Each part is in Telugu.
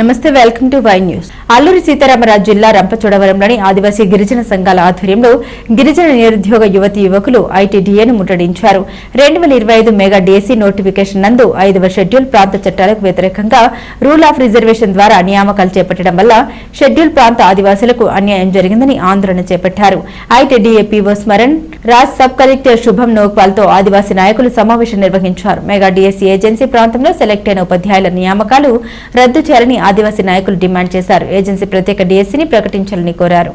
నమస్తే welcome to Y news. Alluri Sitaramaraju జిల్లా రంపచోడవరంలోని ఆదివాసీ గిరిజన సంఘాల ఆధ్వర్యంలో గిరిజన నిరుద్యోగ యువతి యువకులు ఐటీడీఏను ముట్టడించారు. రెండు వేల ఇరవై ఐదు మెగా డీసీ నోటిఫికేషన్ నందు ఐదవ షెడ్యూల్ ప్రాంత చట్టాలకు వ్యతిరేకంగా రూల్ ఆఫ్ రిజర్వేషన్ ద్వారా నియామకాలు చేపట్టడం వల్ల షెడ్యూల్ ప్రాంత ఆదివాసులకు అన్యాయం జరిగిందని ఆందోళన చేపట్టారు. ITDA PO Smaran Raj sub collector Shubham నోక్పాల్తో ఆదివాసీ నాయకులు సమావేశం నిర్వహించారు. మెగా డీఎస్సీ ఏజెన్సీ ప్రాంతంలో సెలెక్ట్ అయిన ఉపాధ్యాయుల నియామకాలు రద్దు చేయాలని ఆదివాసీ నాయకులు డిమాండ్ చేశారు. ఏజెన్సీ ప్రత్యేక డిఎస్సీని ప్రకటించాలని కోరారు.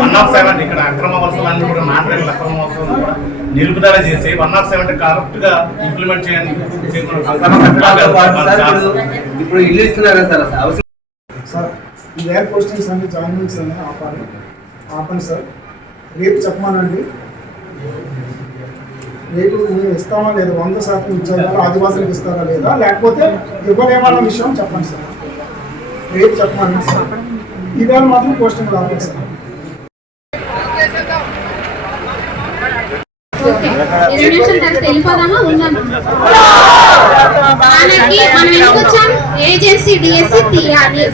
వన్ ఆఫ్ సెవెన్ ఇక్కడ అక్రమ వలసలన్నీ కూడా అక్రమ నిలుపుదల చేసి వన్ ఆఫ్ సెవెన్ కరెక్ట్గా ఇంప్లిమెంట్ చేయండి. ఇప్పుడు ఇల్లు ఇస్తున్నారు సార్ సార్ ఈ వేర్ పోస్టింగ్స్ అన్ని జాయినింగ్స్ అన్ని ఆపాలి. ఆపండి సార్. రేపు చెప్పమానండి. రేటు మేము ఇస్తామా లేదా వంద శాతం ఉద్యోగాలు ఆదివాసులకు ఇస్తారా లేదా లేకపోతే ఇవ్వలేమన్న విషయం చెప్పండి సార్. రేపు చెప్పమని సార్. ఈవేళ మాత్రం క్వశ్చన్ రావాలి సార్. ఏజెన్సీ డిఎస్సి తీయాలి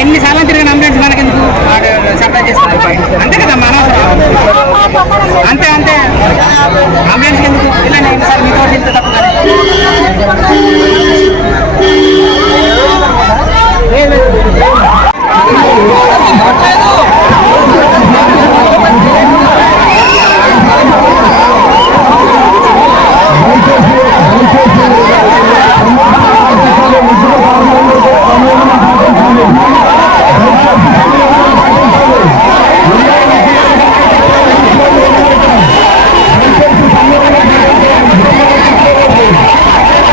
ఎన్నిసార్లు తిరిగిన అంబులెన్స్ మనకెందుకు వాడు సప్లై చేస్తారు అంతే కదా మన అంతే అంతే. అంబులెన్స్ ఎందుకు వెళ్ళండి ఎన్నిసార్లు మీతో చెప్తే